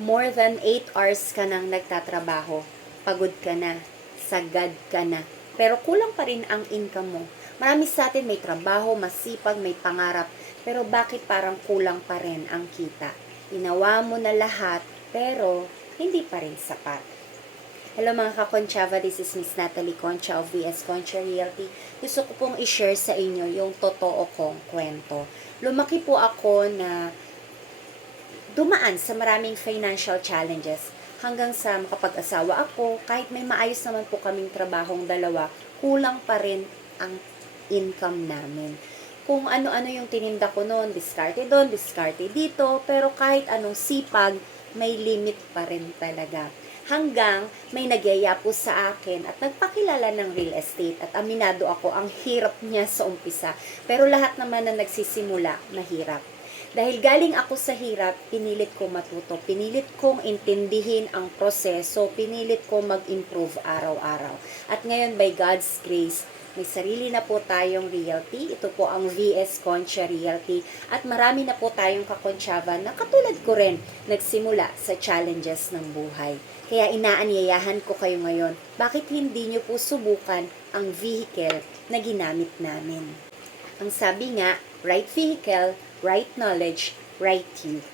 more than 8 hours ka nang nagtatrabaho, pagod ka na, sagad ka na, pero kulang pa rin ang income mo. Marami sa atin may trabaho, masipag, may pangarap, pero bakit parang kulang pa rin ang kita? Ginawa mo na lahat, pero hindi pa rin sapat. Hello mga ka-Conchava, this is Miss Natalie Concha of VS Concha Realty. Gusto ko pong i-share sa inyo yung totoo kong kwento. Lumaki po ako na dumaan sa maraming financial challenges hanggang sa makapag-asawa ako. Kahit may maayos naman po kaming trabahong dalawa, kulang pa rin ang income namin. Kung ano-ano yung tininda ko noon, diskarte doon, diskarte dito, pero kahit anong sipag, may limit pa rin talaga. Hanggang may nagyaya po sa akin at nagpakilala ng real estate at aminado ako ang hirap niya sa umpisa. Pero lahat naman na nagsisimula, mahirap. Dahil galing ako sa hirap, pinilit ko matuto, pinilit kong intindihin ang proseso, pinilit kong mag-improve araw-araw. At ngayon, by God's grace, may sarili na po tayong realty. Ito po ang VS Concha Realty. At marami na po tayong kakonsyava na katulad ko rin nagsimula sa challenges ng buhay. Kaya inaanyayahan ko kayo ngayon, bakit hindi nyo po subukan ang vehicle na ginamit namin? Ang sabi nga, right vehicle, right knowledge, right you.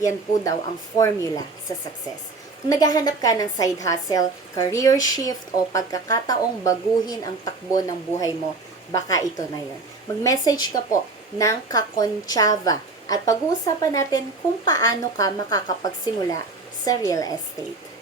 Yan po daw ang formula sa success. Kung naghahanap ka ng side hustle, career shift, o pagkakataong baguhin ang takbo ng buhay mo, baka ito na yun. Mag-message ka po ng Kakonchava at pag-uusapan natin kung paano ka makakapagsimula sa real estate.